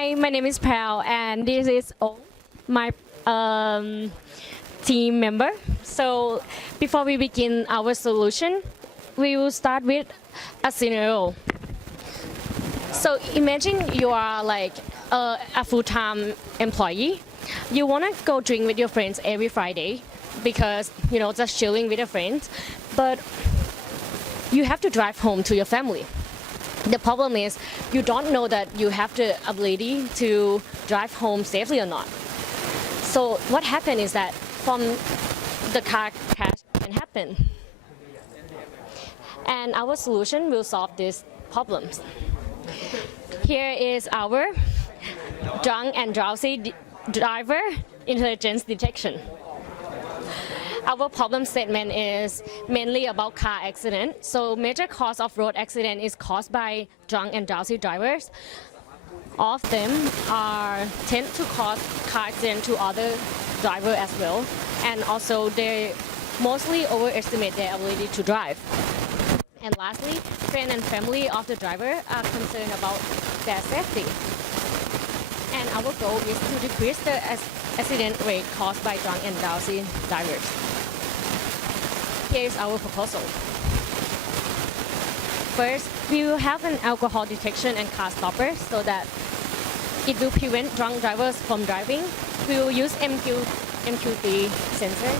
Hi, my name is Pal, and this is my team member. So before we begin our solution, we will start with a scenario. So imagine you are like a full-time employee. You want to go drink with your friends every Friday because, just chilling with your friends. But you have to drive home to your family. The problem is you don't know that you have the ability to drive home safely or not. So what happened is that from the car crash can happen. And our solution will solve these problems. Here is our drunk and drowsy driver intelligence detection. Our problem statement is mainly about car accident. So major cause of road accident is caused by drunk and drowsy drivers. All of them tend to cause car accident to other drivers as well. And also they mostly overestimate their ability to drive. And lastly, friends and family of the driver are concerned about their safety. And our goal is to decrease the accident rate caused by drunk and drowsy drivers. Here is our proposal. First, we will have an alcohol detection and car stopper so that it will prevent drunk drivers from driving. We will use MQT sensor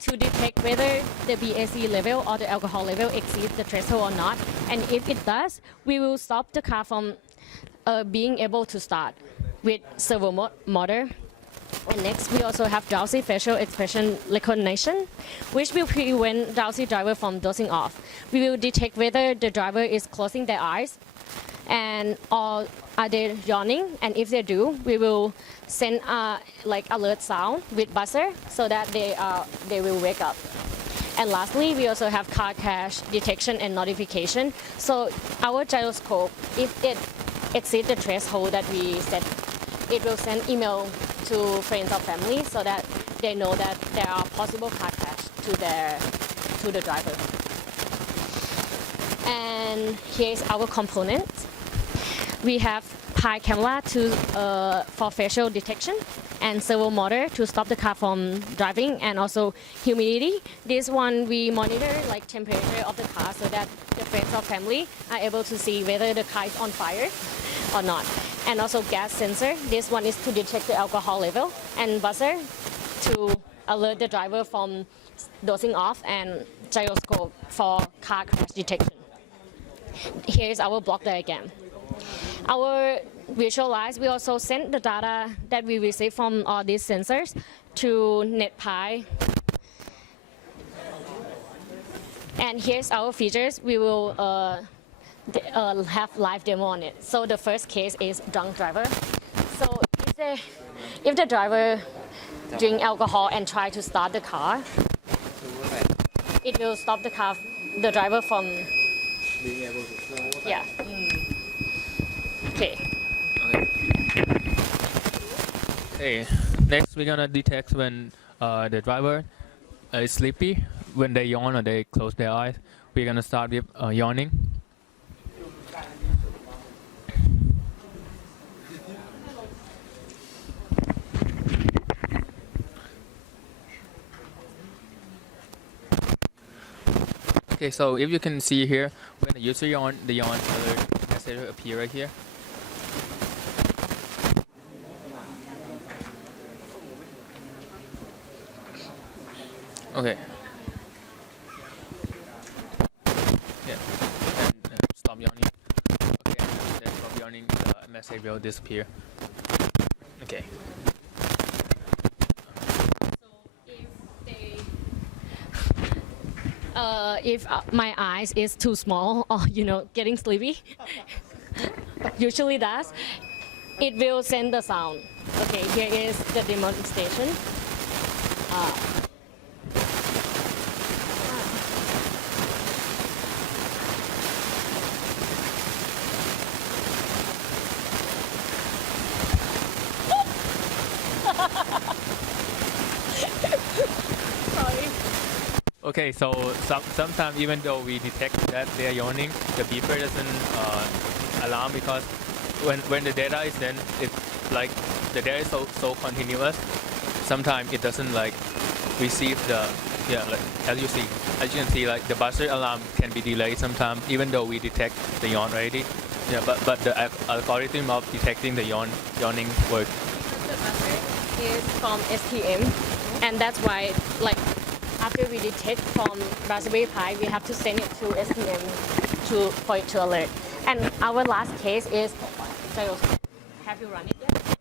to detect whether the BAC level or the alcohol level exceeds the threshold or not. And if it does, we will stop the car from being able to start with servo motor. And next, we also have drowsy facial expression recognition, which will prevent drowsy driver from dozing off. We will detect whether the driver is closing their eyes or are they yawning. And if they do, we will send alert sound with buzzer so that they will wake up. And lastly, we also have car crash detection and notification. So our gyroscope, if it exceeds the threshold that we set, it will send email to friends or family so that they know that there are possible car crash to the driver. And here's our components. We have Pi camera for facial detection and servo motor to stop the car from driving, and also humidity. This one we monitor like temperature of the car so that the friends or family are able to see whether the car is on fire or not. And also gas sensor. This one is to detect the alcohol level, and buzzer to alert the driver from dozing off, and gyroscope for car crash detection. Here's our block diagram. Our visualize, we also send the data that we receive from all these sensors to NetPy. And here's our features. We will have live demo on it. So the first case is drunk driver. So if the driver drink alcohol and try to start the car, it will stop the driver from being able to start. Yeah. Okay. Okay. Next, we're gonna detect when the driver is sleepy, when they yawn or they close their eyes. We're gonna start with yawning. Okay, so if you can see here, when the user yawn, the yawn alert message will appear right here. Okay. Yeah. And stop yawning. Okay, and then stop yawning, the message will disappear. Okay. If my eyes is too small or getting sleepy, usually does, it will send the sound. Okay, here is the demonstration. Sorry. Okay, so sometimes even though we detect that they are yawning, the beeper doesn't alarm because when the data is then it like the data is so continuous. Sometimes it doesn't like receive the like, as you can see like the buzzer alarm can be delayed sometimes even though we detect the yawn already. Yeah, but the algorithm of detecting the yawning works. The buzzer is from STM, and that's why like after we detect from Raspberry Pi, we have to send it to STM for it to alert. And our last case is, have you run it yet?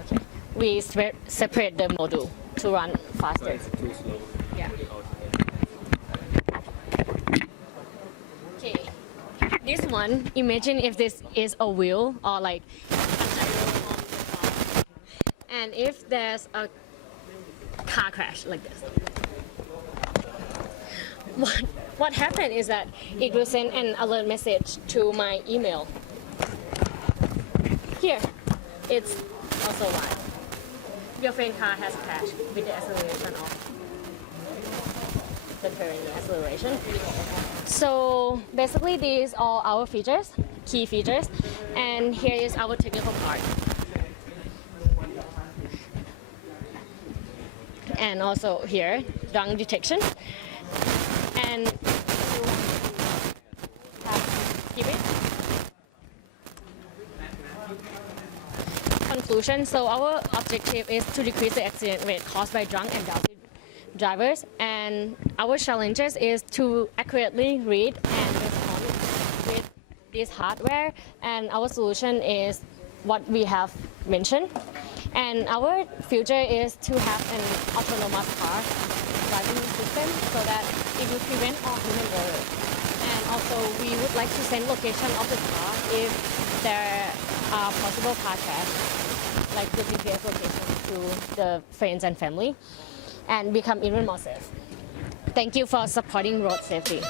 Okay. We separate the module to run faster. It's too slow. Yeah. Okay. This one, imagine if this is a wheel or like a gyro on the car. And if there's a car crash like this. What happened is that it will send an alert message to my email. Here, it's also live. Your friend car has crashed with the acceleration off. The current acceleration. So basically these are our features, key features, and here is our technical part. And also here, drunk detection. And keep it. Conclusion. So our objective is to decrease the accident rate caused by drunk and drowsy drivers, and our challenges is to accurately read and respond with this hardware, and our solution is what we have mentioned. And our future is to have an autonomous car driving system so that it will prevent all human error. And also we would like to send location of the car if there are possible car crash, like the GPS location to the friends and family, and become even more safe. Thank you for supporting road safety.